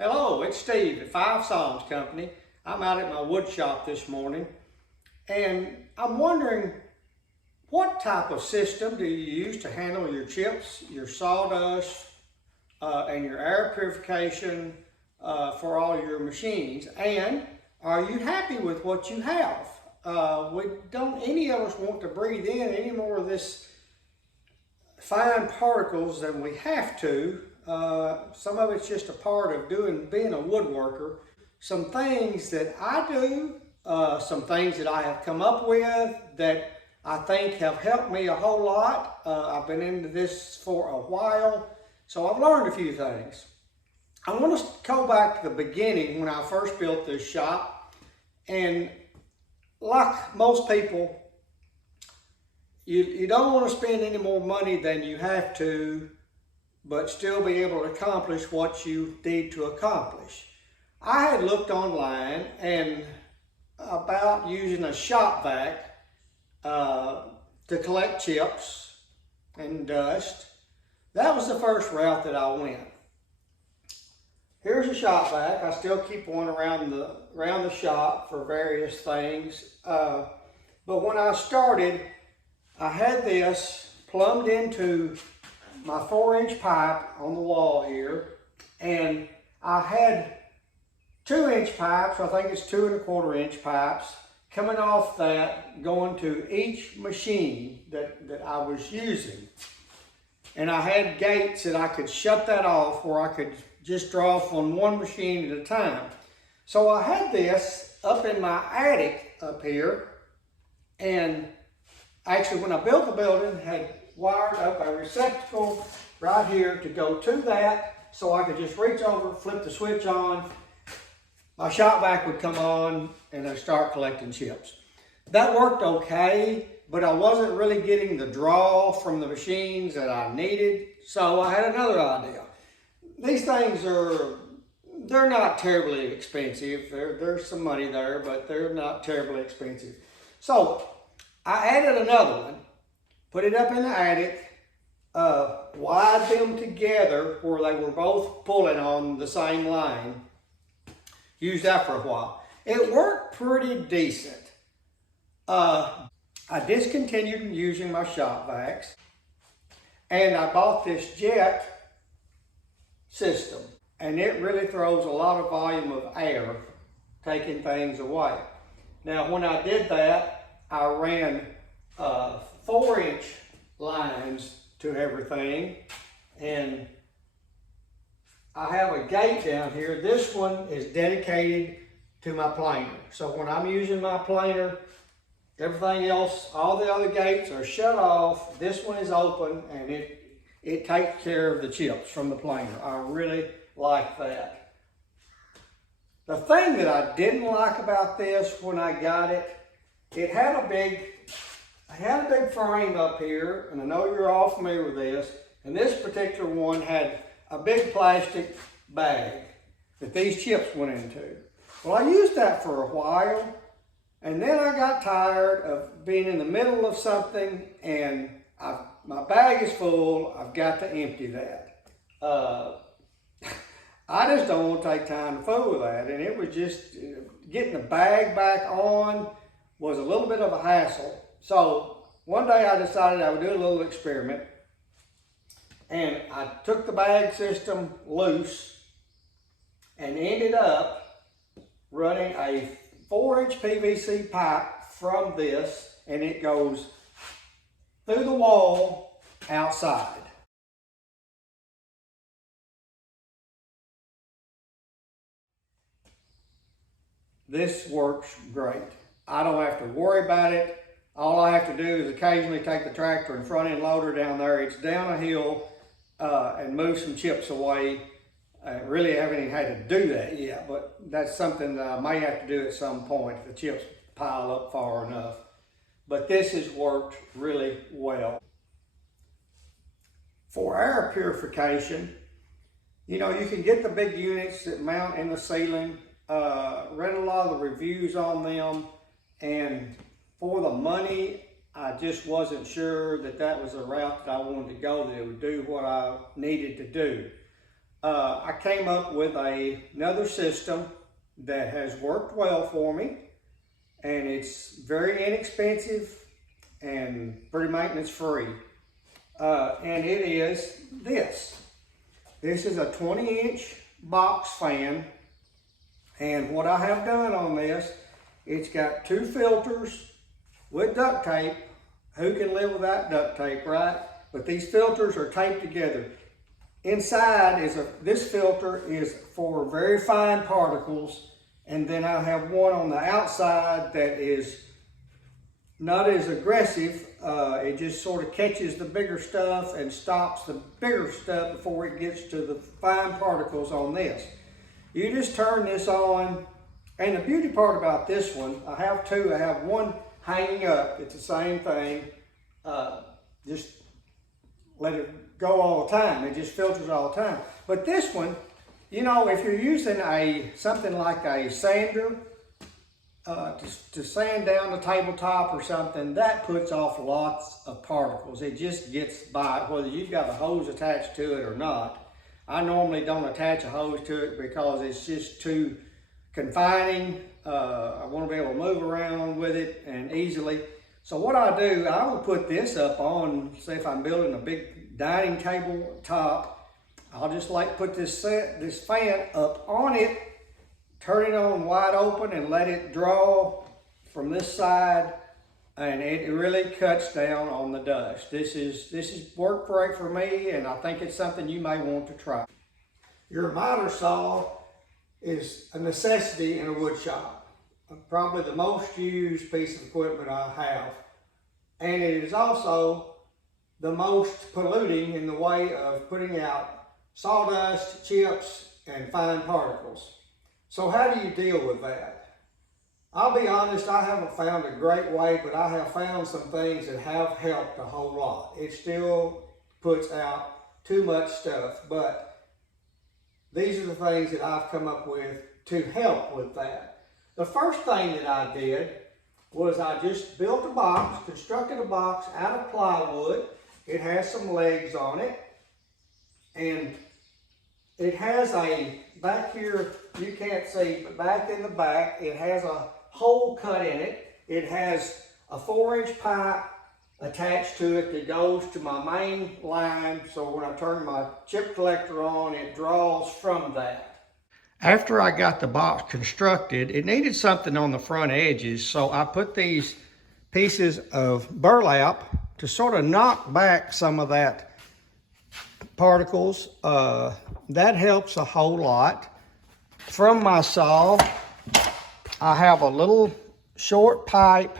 Hello, it's Steve at Five Songs Company. I'm out at my wood shop this morning and I'm wondering, what type of system do you use to handle your chips, your sawdust, and your air purification for all your machines? And are you happy with what you have? We don't any of us want to breathe in any more of this fine particles than we have to. Some of it's just a part of being a woodworker. Some things that I do, some things that I have come up with that I think have helped me a whole lot. I've been into this for a while, so I've learned a few things. I want to go back to the beginning when I first built this shop, and like most people, you don't want to spend any more money than you have to, but still be able to accomplish what you need to accomplish. I had looked online and about using a shop vac to collect chips and dust. That was the first route that I went. Here's a shop vac. I still keep one around the shop for various things. But when I started, I had this plumbed into my 4-inch pipe on the wall here, and I had 2-inch pipes, I think it's 2 1/4-inch pipes, coming off that, going to each machine that I was using. And I had gates that I could shut that off where I could just draw from one machine at a time. So I had this up in my attic up here, and actually when I built the building, had wired up a receptacle right here to go to that, so I could just reach over, flip the switch on, my shop vac would come on, and I'd start collecting chips. That worked okay, but I wasn't really getting the draw from the machines that I needed, so I had another idea. These things they're not terribly expensive. There's some money there, but they're not terribly expensive. So I added another one, put it up in the attic, wired them together where they were both pulling on the same line. Used that for a while. It worked pretty decent. I discontinued using my shop vacs, and I bought this jet system, and it really throws a lot of volume of air, taking things away. Now when I did that, I ran 4-inch lines to everything, and I have a gate down here. This one is dedicated to my planer. So when I'm using my planer, everything else, all the other gates are shut off. This one is open, and it takes care of the chips from the planer. I really like that. The thing that I didn't like about this when I got it, it had a big frame up here, and I know you're all familiar with this, and this particular one had a big plastic bag that these chips went into. Well, I used that for a while, and then I got tired of being in the middle of something, and my bag is full, I've got to empty that. I just don't want to take time to fool with that, and it was just, getting the bag back on was a little bit of a hassle. So one day I decided I would do a little experiment, and I took the bag system loose and ended up running a 4-inch PVC pipe from this, and it goes through the wall outside. This works great. I don't have to worry about it. All I have to do is occasionally take the tractor and front end loader down there. It's down a hill and move some chips away. I really haven't even had to do that yet, but that's something that I may have to do at some point if the chips pile up far enough. But this has worked really well. For air purification, you know, you can get the big units that mount in the ceiling. Read a lot of the reviews on them, and for the money, I just wasn't sure that that was the route that I wanted to go, that it would do what I needed to do. I came up with another system that has worked well for me, and it's very inexpensive and pretty maintenance free. And it is this. This is a 20-inch box fan, and what I have done on this, it's got 2 filters with duct tape. Who can live without duct tape, right? But these filters are taped together. Inside this filter is for very fine particles, and then I have one on the outside that is not as aggressive. It just sort of catches the bigger stuff and stops the bigger stuff before it gets to the fine particles on this. You just turn this on, and the beauty part about this one, I have 2. I have one hanging up. It's the same thing. Just let it go all the time. It just filters all the time. But this one, you know, if you're using something like a sander to sand down the tabletop or something, that puts off lots of particles. It just gets by, whether you've got a hose attached to it or not. I normally don't attach a hose to it because it's just too confining. I want to be able to move around with it and easily. So what I do, I will put this up on, say if I'm building a big dining table top, I'll just like put this fan up on it, turn it on wide open and let it draw from this side, and it really cuts down on the dust. This is worked great for me, and I think it's something you may want to try. Your miter saw is a necessity in a wood shop. Probably the most used piece of equipment I have. And it is also the most polluting in the way of putting out sawdust, chips, and fine particles. So how do you deal with that? I'll be honest, I haven't found a great way, but I have found some things that have helped a whole lot. It still puts out too much stuff, but these are the things that I've come up with to help with that. The first thing that I did was I just built a box, constructed a box out of plywood. It has some legs on it, and it has back here, you can't see, but back in the back, it has a hole cut in it. It has a 4-inch pipe attached to it that goes to my main line, so when I turn my chip collector on, it draws from that. After I got the box constructed, it needed something on the front edges, so I put these pieces of burlap to sort of knock back some of that particles. That helps a whole lot. From my saw, I have a little short pipe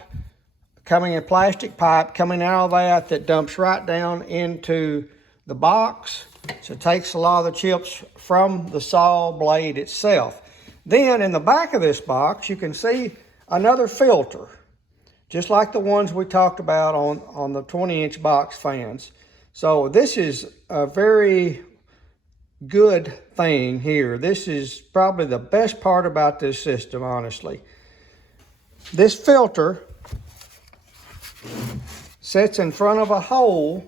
coming, a plastic pipe coming out of that dumps right down into the box. So it takes a lot of the chips from the saw blade itself. Then in the back of this box, you can see another filter, just like the ones we talked about on the 20-inch box fans. So this is a very good thing here. This is probably the best part about this system, honestly. This filter sits in front of a hole,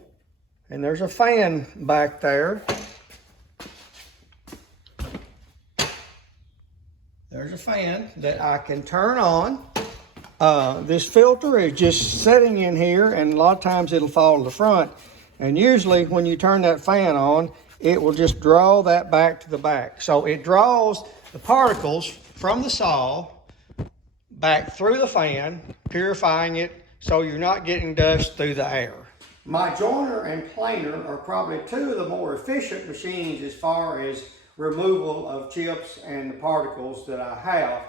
and there's a fan back there. There's a fan that I can turn on. This filter is just sitting in here, and a lot of times it'll fall to the front. And usually when you turn that fan on, it will just draw that back to the back. So it draws the particles from the saw back through the fan, purifying it so you're not getting dust through the air. My joiner and planer are probably 2 of the more efficient machines as far as removal of chips and the particles that I have.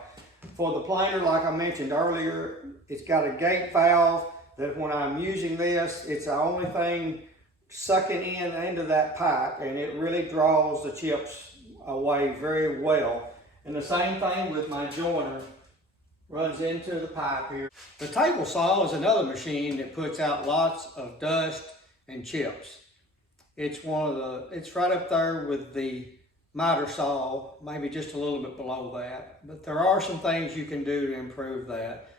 For the planer, like I mentioned earlier, it's got a gate valve that when I'm using this, it's the only thing sucking into that pipe, and it really draws the chips away very well. And the same thing with my joiner, runs into the pipe here. The table saw is another machine that puts out lots of dust and chips. It's right up there with the miter saw, maybe just a little bit below that. But there are some things you can do to improve that.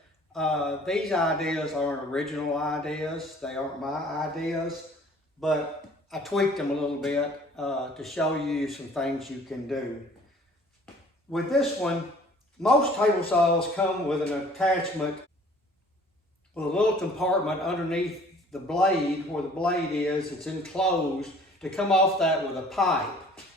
These ideas aren't original ideas. They aren't my ideas. But I tweaked them a little bit to show you some things you can do. With this one, most table saws come with an attachment with a little compartment underneath the blade where the blade is. It's enclosed to come off that with a pipe.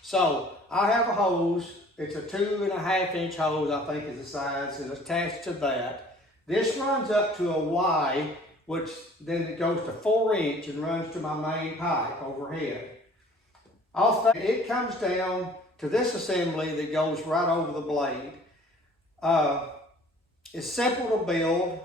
So I have a hose. It's a 2.5 inch hose, I think is the size, and it's attached to that. This runs up to a Y, which then it goes to 4 inch and runs to my main pipe overhead. Off that, it comes down to this assembly that goes right over the blade. It's simple to build.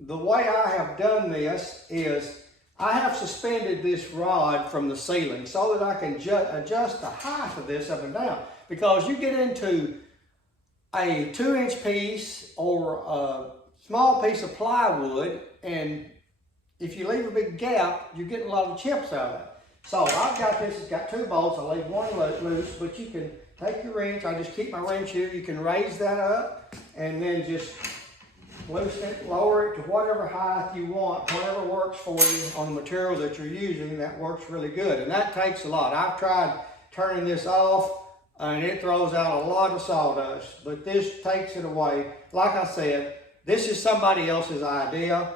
The way I have done this is I have suspended this rod from the ceiling so that I can adjust the height of this up and down. Because you get into a 2 inch piece or a small piece of plywood, and if you leave a big gap, you're getting a lot of chips out of it. So I've got this, it's got 2 bolts. I leave one loose, but you can take your wrench. I just keep my wrench here. You can raise that up and then just loosen it, lower it to whatever height you want, whatever works for you on the material that you're using. That works really good, and that takes a lot. I've tried turning this off and it throws out a lot of sawdust, but this takes it away. Like I said, this is somebody else's idea.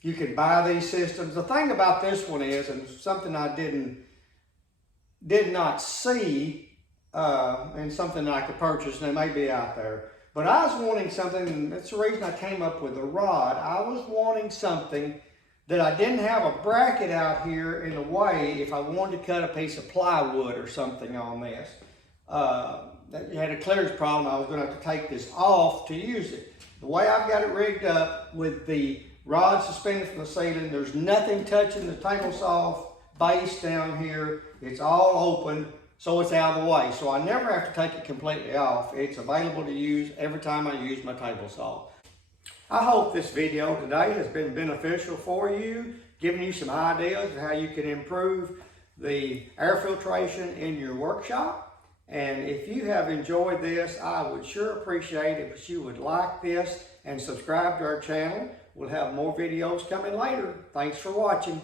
You can buy these systems. The thing about this one is, and something I did not see, and something that I could purchase, and it may be out there, but I was wanting something, and that's the reason I came up with the rod. I was wanting something that I didn't have a bracket out here in the way if I wanted to cut a piece of plywood or something on this. That you had a clearance problem, I was going to have to take this off to use it. The way I've got it rigged up with the rod suspended from the ceiling, there's nothing touching the table saw base down here. It's all open, so it's out of the way. So I never have to take it completely off. It's available to use every time I use my table saw. I hope this video today has been beneficial for you, giving you some ideas of how you can improve the air filtration in your workshop. And if you have enjoyed this, I would sure appreciate it if you would like this and subscribe to our channel. We'll have more videos coming later. Thanks for watching.